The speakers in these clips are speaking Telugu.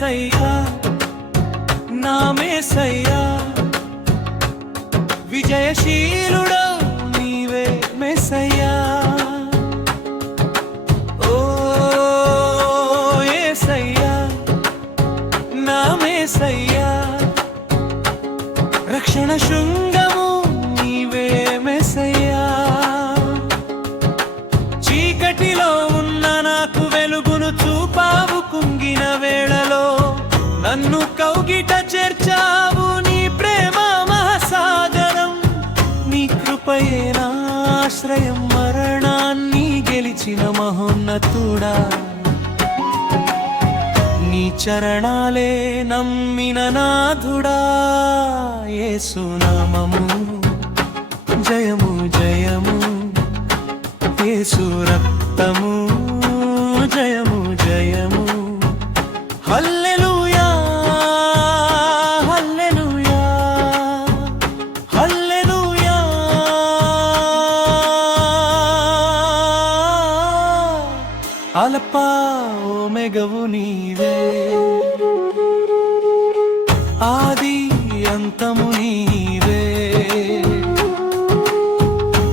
సయ్యా నామే సయ్యా విజయశీలుడా నీవే మెసయ్యా ఓ ఏసయ్యా నామే సయ్యా రక్షణ శృంగ నీ మరణాన్ని గెలిచిన మహోన్నతుడా. నీ చరణాలే నమ్మిన నాథుడా ఏసునామము జయము జయము ఏసు రక్తము. అలపా మెగవు నీవే. ఆది అంతము నీవే.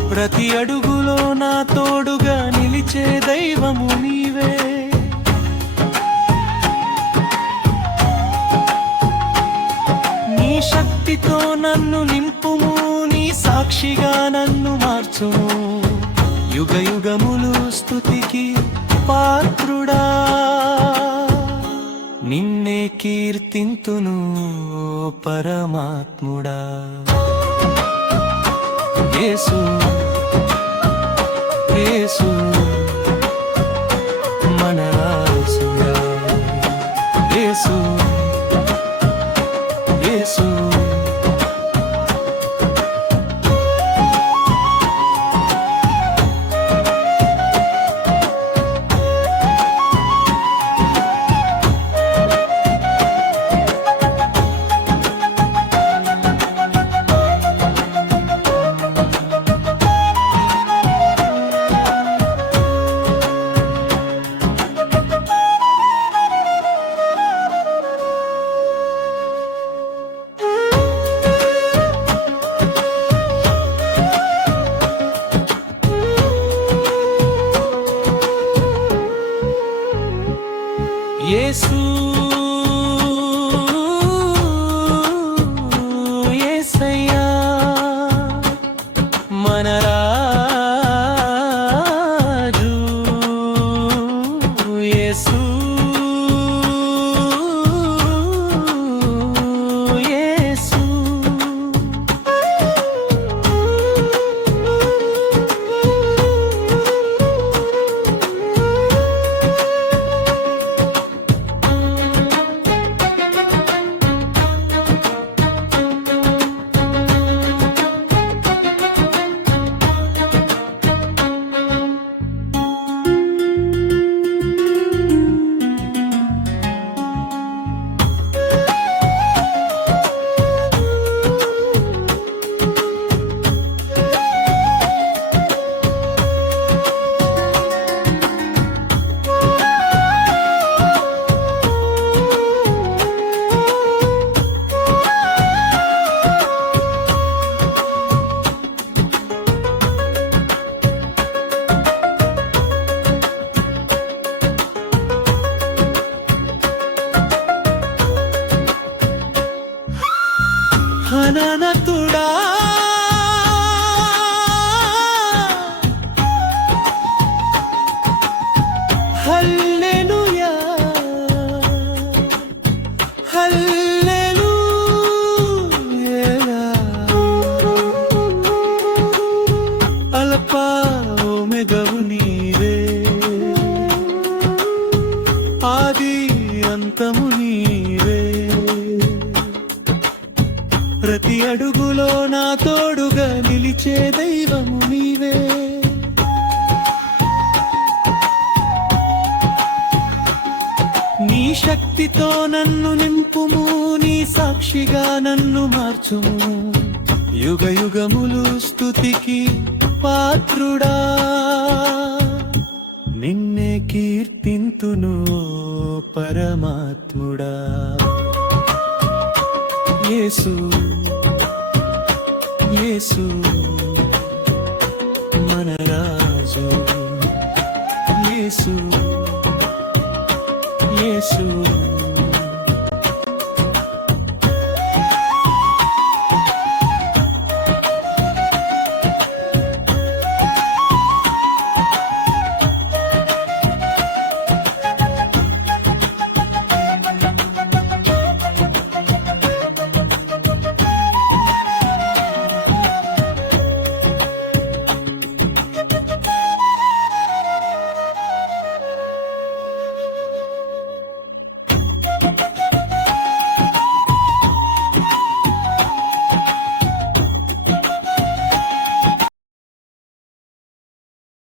ప్రతి అడుగులో నా తోడుగా నిలిచే దైవము నీవే. నీ శక్తితో నన్ను నింపుము నీ సాక్షిగా కీర్తింతును పరమాత్ముడా. యేసు యేసు. ప్రతి అడుగులో నా తోడుగా నిలిచే దైవము నీవే. నీ శక్తితో నన్ను నింపుము నీ సాక్షిగా నన్ను మార్చుము. యుగ యుగములు స్థుతికి పాత్రుడా. నిన్నే కీర్తింతును పరమాత్ముడా. యేసు యేసు